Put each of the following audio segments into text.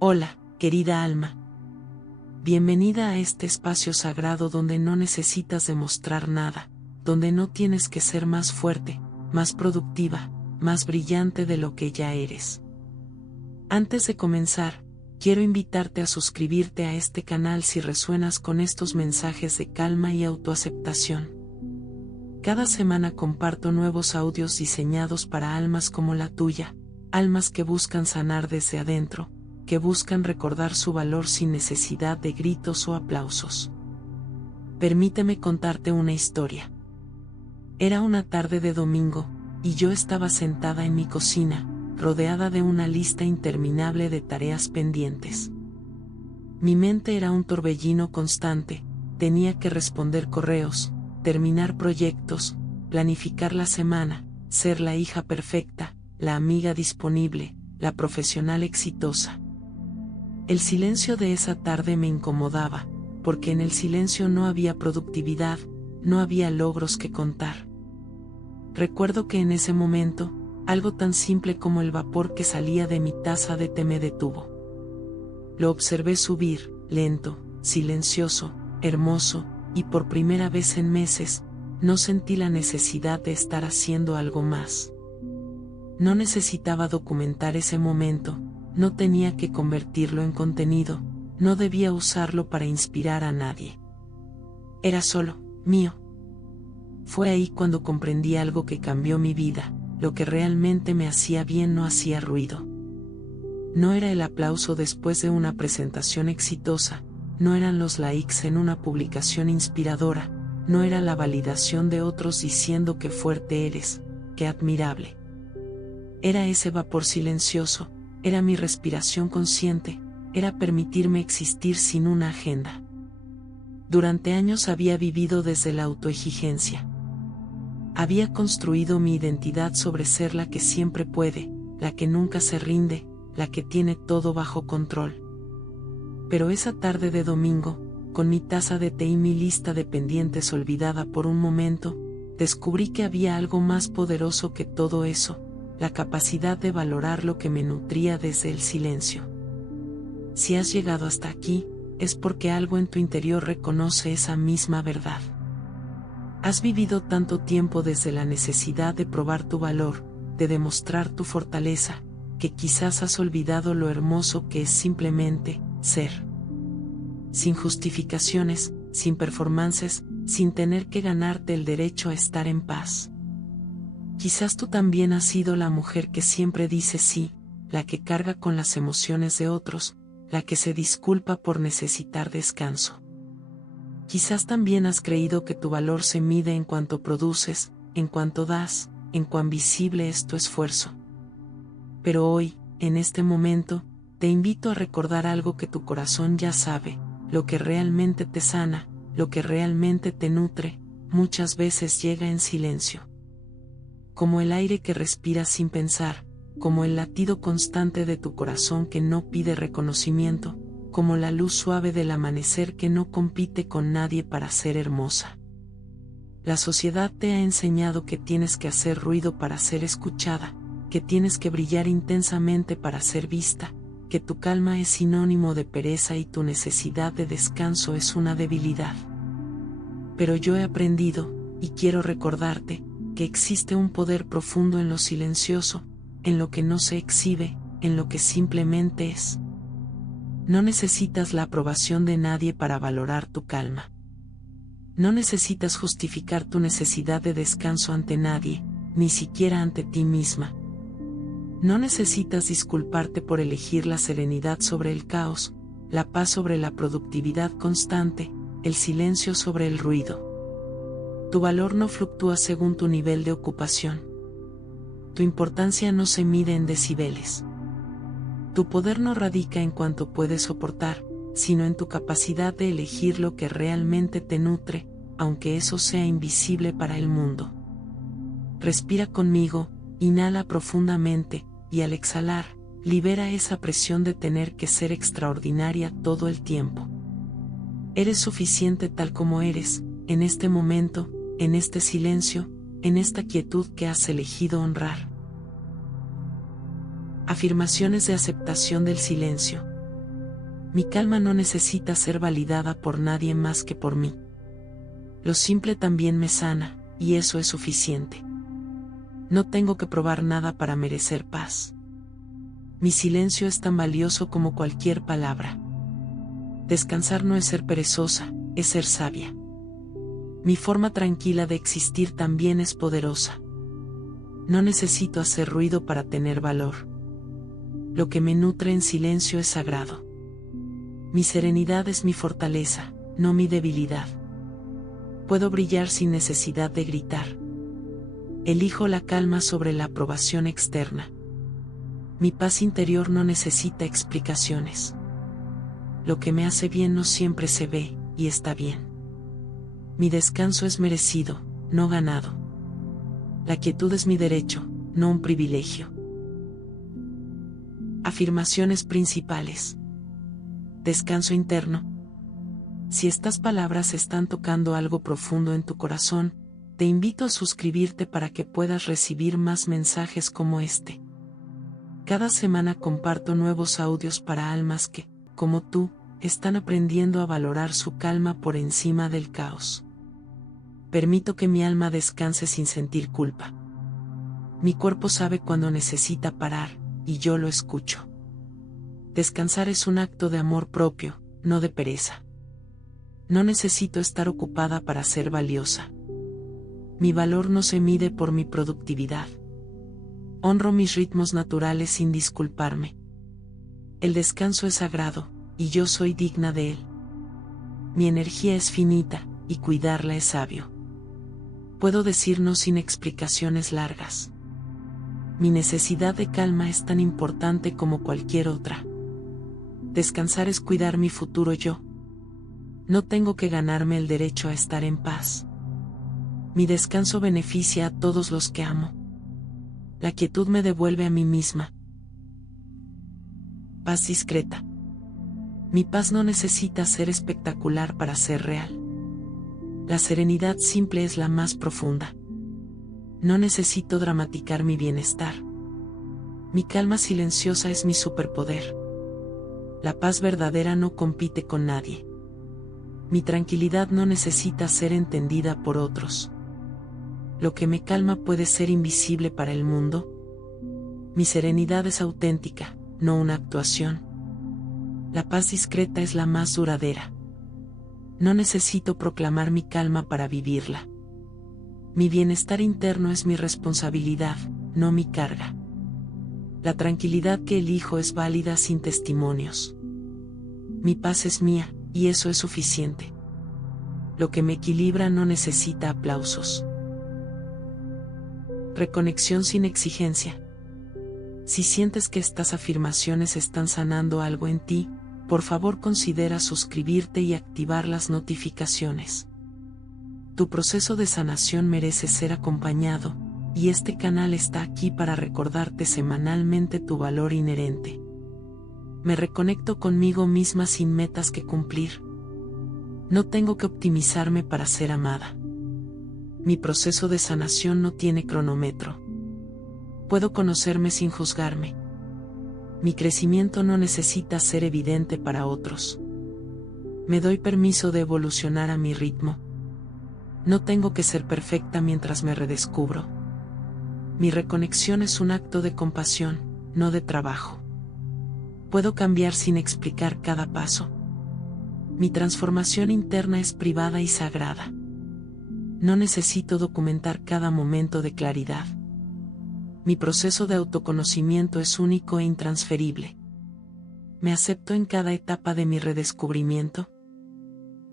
Hola, querida alma. Bienvenida a este espacio sagrado donde no necesitas demostrar nada, donde no tienes que ser más fuerte, más productiva, más brillante de lo que ya eres. Antes de comenzar, quiero invitarte a suscribirte a este canal si resuenas con estos mensajes de calma y autoaceptación. Cada semana comparto nuevos audios diseñados para almas como la tuya, almas que buscan sanar desde adentro, que buscan recordar su valor sin necesidad de gritos o aplausos. Permíteme contarte una historia. Era una tarde de domingo, y yo estaba sentada en mi cocina, rodeada de una lista interminable de tareas pendientes. Mi mente era un torbellino constante, tenía que responder correos, terminar proyectos, planificar la semana, ser la hija perfecta, la amiga disponible, la profesional exitosa. El silencio de esa tarde me incomodaba, porque en el silencio no había productividad, no había logros que contar. Recuerdo que en ese momento, algo tan simple como el vapor que salía de mi taza de té me detuvo. Lo observé subir, lento, silencioso, hermoso, y por primera vez en meses, no sentí la necesidad de estar haciendo algo más. No necesitaba documentar ese momento, no tenía que convertirlo en contenido, no debía usarlo para inspirar a nadie. Era solo, mío. Fue ahí cuando comprendí algo que cambió mi vida, lo que realmente me hacía bien no hacía ruido. No era el aplauso después de una presentación exitosa, no eran los likes en una publicación inspiradora, no era la validación de otros diciendo qué fuerte eres, qué admirable. Era ese vapor silencioso, era mi respiración consciente, era permitirme existir sin una agenda. Durante años había vivido desde la autoexigencia. Había construido mi identidad sobre ser la que siempre puede, la que nunca se rinde, la que tiene todo bajo control. Pero esa tarde de domingo, con mi taza de té y mi lista de pendientes olvidada por un momento, descubrí que había algo más poderoso que todo eso, la capacidad de valorar lo que me nutría desde el silencio. Si has llegado hasta aquí, es porque algo en tu interior reconoce esa misma verdad. Has vivido tanto tiempo desde la necesidad de probar tu valor, de demostrar tu fortaleza, que quizás has olvidado lo hermoso que es simplemente ser. Sin justificaciones, sin performances, sin tener que ganarte el derecho a estar en paz. Quizás tú también has sido la mujer que siempre dice sí, la que carga con las emociones de otros, la que se disculpa por necesitar descanso. Quizás también has creído que tu valor se mide en cuanto produces, en cuanto das, en cuán visible es tu esfuerzo. Pero hoy, en este momento, te invito a recordar algo que tu corazón ya sabe, lo que realmente te sana, lo que realmente te nutre, muchas veces llega en silencio. Como el aire que respiras sin pensar, como el latido constante de tu corazón que no pide reconocimiento, como la luz suave del amanecer que no compite con nadie para ser hermosa. La sociedad te ha enseñado que tienes que hacer ruido para ser escuchada, que tienes que brillar intensamente para ser vista, que tu calma es sinónimo de pereza y tu necesidad de descanso es una debilidad. Pero yo he aprendido, y quiero recordarte, que existe un poder profundo en lo silencioso, en lo que no se exhibe, en lo que simplemente es. No necesitas la aprobación de nadie para valorar tu calma. No necesitas justificar tu necesidad de descanso ante nadie, ni siquiera ante ti misma. No necesitas disculparte por elegir la serenidad sobre el caos, la paz sobre la productividad constante, el silencio sobre el ruido. Tu valor no fluctúa según tu nivel de ocupación. Tu importancia no se mide en decibeles. Tu poder no radica en cuánto puedes soportar, sino en tu capacidad de elegir lo que realmente te nutre, aunque eso sea invisible para el mundo. Respira conmigo, inhala profundamente, y al exhalar, libera esa presión de tener que ser extraordinaria todo el tiempo. Eres suficiente tal como eres, en este momento, en este silencio, en esta quietud que has elegido honrar. Afirmaciones de aceptación del silencio. Mi calma no necesita ser validada por nadie más que por mí. Lo simple también me sana, y eso es suficiente. No tengo que probar nada para merecer paz. Mi silencio es tan valioso como cualquier palabra. Descansar no es ser perezosa, es ser sabia. Mi forma tranquila de existir también es poderosa. No necesito hacer ruido para tener valor. Lo que me nutre en silencio es sagrado. Mi serenidad es mi fortaleza, no mi debilidad. Puedo brillar sin necesidad de gritar. Elijo la calma sobre la aprobación externa. Mi paz interior no necesita explicaciones. Lo que me hace bien no siempre se ve, y está bien. Mi descanso es merecido, no ganado. La quietud es mi derecho, no un privilegio. Afirmaciones principales. Descanso interno. Si estas palabras están tocando algo profundo en tu corazón, te invito a suscribirte para que puedas recibir más mensajes como este. Cada semana comparto nuevos audios para almas que, como tú, están aprendiendo a valorar su calma por encima del caos. Permito que mi alma descanse sin sentir culpa. Mi cuerpo sabe cuando necesita parar, y yo lo escucho. Descansar es un acto de amor propio, no de pereza. No necesito estar ocupada para ser valiosa. Mi valor no se mide por mi productividad. Honro mis ritmos naturales sin disculparme. El descanso es sagrado, y yo soy digna de él. Mi energía es finita, y cuidarla es sabio. Puedo decir no sin explicaciones largas. Mi necesidad de calma es tan importante como cualquier otra. Descansar es cuidar mi futuro yo. No tengo que ganarme el derecho a estar en paz. Mi descanso beneficia a todos los que amo. La quietud me devuelve a mí misma. Paz discreta. Mi paz no necesita ser espectacular para ser real. La serenidad simple es la más profunda. No necesito dramaticar mi bienestar. Mi calma silenciosa es mi superpoder. La paz verdadera no compite con nadie. Mi tranquilidad no necesita ser entendida por otros. Lo que me calma puede ser invisible para el mundo. Mi serenidad es auténtica, no una actuación. La paz discreta es la más duradera. No necesito proclamar mi calma para vivirla. Mi bienestar interno es mi responsabilidad, no mi carga. La tranquilidad que elijo es válida sin testimonios. Mi paz es mía, y eso es suficiente. Lo que me equilibra no necesita aplausos. Reconexión sin exigencia. Si sientes que estas afirmaciones están sanando algo en ti, por favor considera suscribirte y activar las notificaciones. Tu proceso de sanación merece ser acompañado, y este canal está aquí para recordarte semanalmente tu valor inherente. Me reconecto conmigo misma sin metas que cumplir. No tengo que optimizarme para ser amada. Mi proceso de sanación no tiene cronómetro. Puedo conocerme sin juzgarme. Mi crecimiento no necesita ser evidente para otros. Me doy permiso de evolucionar a mi ritmo. No tengo que ser perfecta mientras me redescubro. Mi reconexión es un acto de compasión, no de trabajo. Puedo cambiar sin explicar cada paso. Mi transformación interna es privada y sagrada. No necesito documentar cada momento de claridad. Mi proceso de autoconocimiento es único e intransferible. Me acepto en cada etapa de mi redescubrimiento.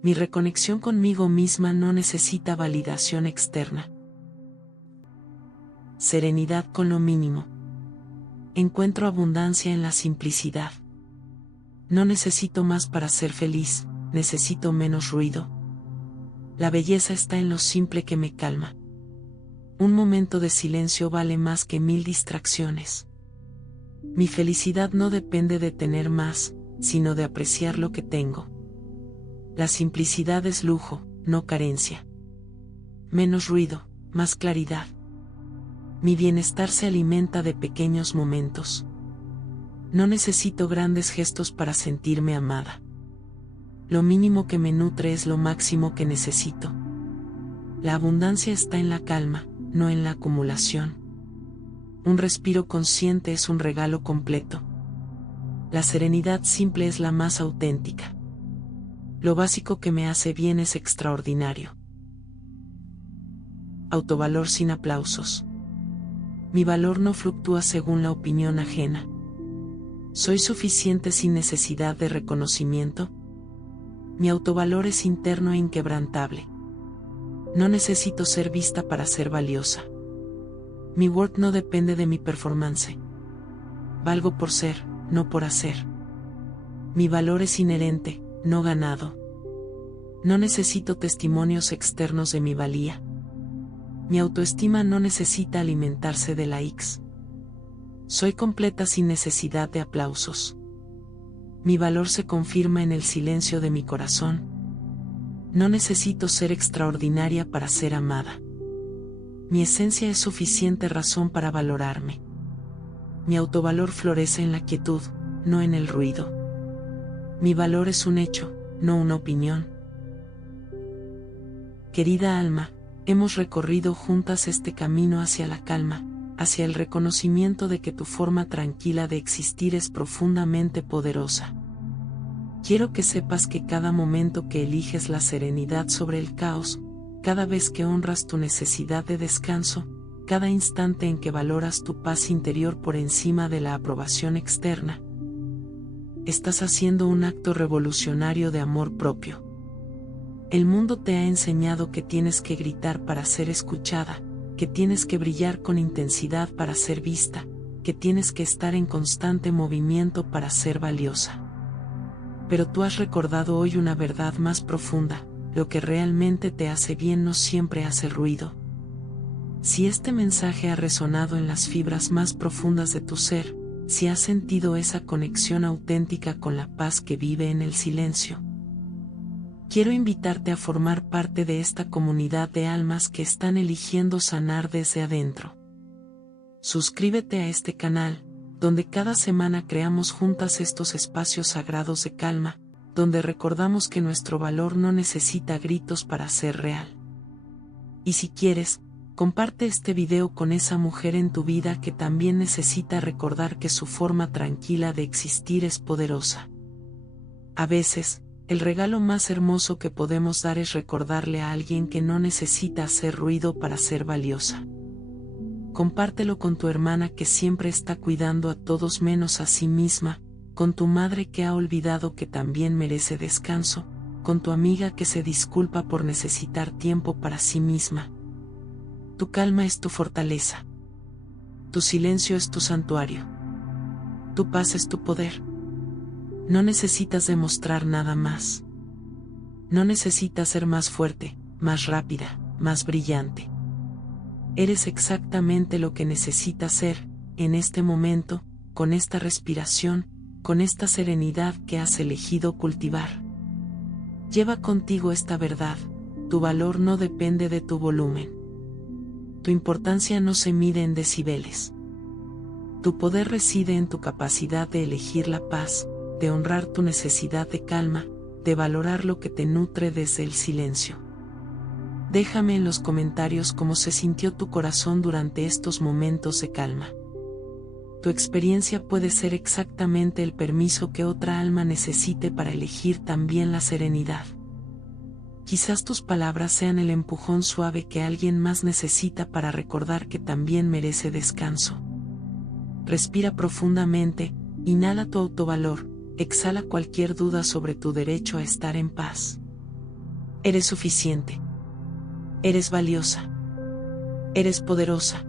Mi reconexión conmigo misma no necesita validación externa. Serenidad con lo mínimo. Encuentro abundancia en la simplicidad. No necesito más para ser feliz, necesito menos ruido. La belleza está en lo simple que me calma. Un momento de silencio vale más que 1000 distracciones. Mi felicidad no depende de tener más, sino de apreciar lo que tengo. La simplicidad es lujo, no carencia. Menos ruido, más claridad. Mi bienestar se alimenta de pequeños momentos. No necesito grandes gestos para sentirme amada. Lo mínimo que me nutre es lo máximo que necesito. La abundancia está en la calma, no en la acumulación. Un respiro consciente es un regalo completo. La serenidad simple es la más auténtica. Lo básico que me hace bien es extraordinario. Autovalor sin aplausos. Mi valor no fluctúa según la opinión ajena. ¿Soy suficiente sin necesidad de reconocimiento? Mi autovalor es interno e inquebrantable. No necesito ser vista para ser valiosa. Mi worth no depende de mi performance. Valgo por ser, no por hacer. Mi valor es inherente, no ganado. No necesito testimonios externos de mi valía. Mi autoestima no necesita alimentarse de likes. Soy completa sin necesidad de aplausos. Mi valor se confirma en el silencio de mi corazón. No necesito ser extraordinaria para ser amada. Mi esencia es suficiente razón para valorarme. Mi autovalor florece en la quietud, no en el ruido. Mi valor es un hecho, no una opinión. Querida alma, hemos recorrido juntas este camino hacia la calma, hacia el reconocimiento de que tu forma tranquila de existir es profundamente poderosa. Quiero que sepas que cada momento que eliges la serenidad sobre el caos, cada vez que honras tu necesidad de descanso, cada instante en que valoras tu paz interior por encima de la aprobación externa, estás haciendo un acto revolucionario de amor propio. El mundo te ha enseñado que tienes que gritar para ser escuchada, que tienes que brillar con intensidad para ser vista, que tienes que estar en constante movimiento para ser valiosa. Pero tú has recordado hoy una verdad más profunda: lo que realmente te hace bien no siempre hace ruido. Si este mensaje ha resonado en las fibras más profundas de tu ser, si has sentido esa conexión auténtica con la paz que vive en el silencio, quiero invitarte a formar parte de esta comunidad de almas que están eligiendo sanar desde adentro. Suscríbete a este canal, donde cada semana creamos juntas estos espacios sagrados de calma, donde recordamos que nuestro valor no necesita gritos para ser real. Y si quieres, comparte este video con esa mujer en tu vida que también necesita recordar que su forma tranquila de existir es poderosa. A veces, el regalo más hermoso que podemos dar es recordarle a alguien que no necesita hacer ruido para ser valiosa. Compártelo con tu hermana que siempre está cuidando a todos menos a sí misma, con tu madre que ha olvidado que también merece descanso, con tu amiga que se disculpa por necesitar tiempo para sí misma. Tu calma es tu fortaleza. Tu silencio es tu santuario. Tu paz es tu poder. No necesitas demostrar nada más. No necesitas ser más fuerte, más rápida, más brillante. Eres exactamente lo que necesitas ser, en este momento, con esta respiración, con esta serenidad que has elegido cultivar. Lleva contigo esta verdad: tu valor no depende de tu volumen. Tu importancia no se mide en decibeles. Tu poder reside en tu capacidad de elegir la paz, de honrar tu necesidad de calma, de valorar lo que te nutre desde el silencio. Déjame en los comentarios cómo se sintió tu corazón durante estos momentos de calma. Tu experiencia puede ser exactamente el permiso que otra alma necesite para elegir también la serenidad. Quizás tus palabras sean el empujón suave que alguien más necesita para recordar que también merece descanso. Respira profundamente, inhala tu autovalor, exhala cualquier duda sobre tu derecho a estar en paz. Eres suficiente. Eres valiosa. Eres poderosa.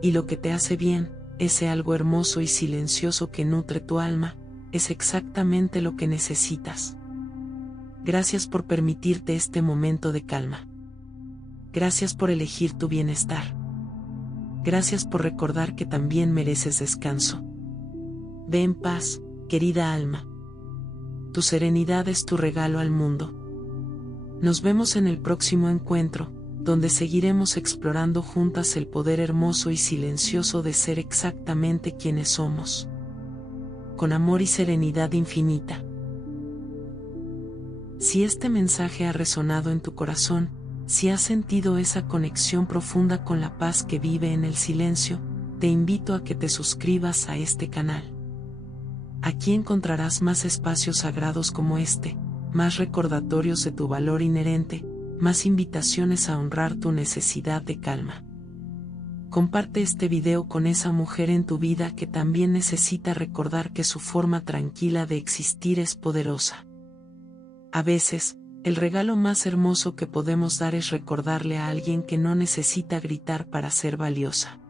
Y lo que te hace bien, ese algo hermoso y silencioso que nutre tu alma, es exactamente lo que necesitas. Gracias por permitirte este momento de calma. Gracias por elegir tu bienestar. Gracias por recordar que también mereces descanso. Ve en paz, querida alma. Tu serenidad es tu regalo al mundo. Nos vemos en el próximo encuentro, donde seguiremos explorando juntas el poder hermoso y silencioso de ser exactamente quienes somos. con amor y serenidad infinita. Si este mensaje ha resonado en tu corazón, si has sentido esa conexión profunda con la paz que vive en el silencio, te invito a que te suscribas a este canal. Aquí encontrarás más espacios sagrados como este, más recordatorios de tu valor inherente, más invitaciones a honrar tu necesidad de calma. Comparte este video con esa mujer en tu vida que también necesita recordar que su forma tranquila de existir es poderosa. A veces, el regalo más hermoso que podemos dar es recordarle a alguien que no necesita gritar para ser valiosa.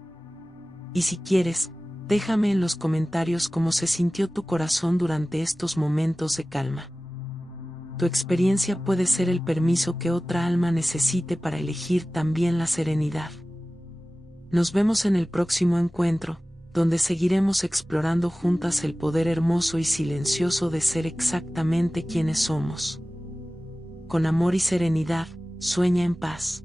Y si quieres, déjame en los comentarios cómo se sintió tu corazón durante estos momentos de calma. Tu experiencia puede ser el permiso que otra alma necesite para elegir también la serenidad. Nos vemos en el próximo encuentro, donde seguiremos explorando juntas el poder hermoso y silencioso de ser exactamente quienes somos. Con amor y serenidad, sueña en paz.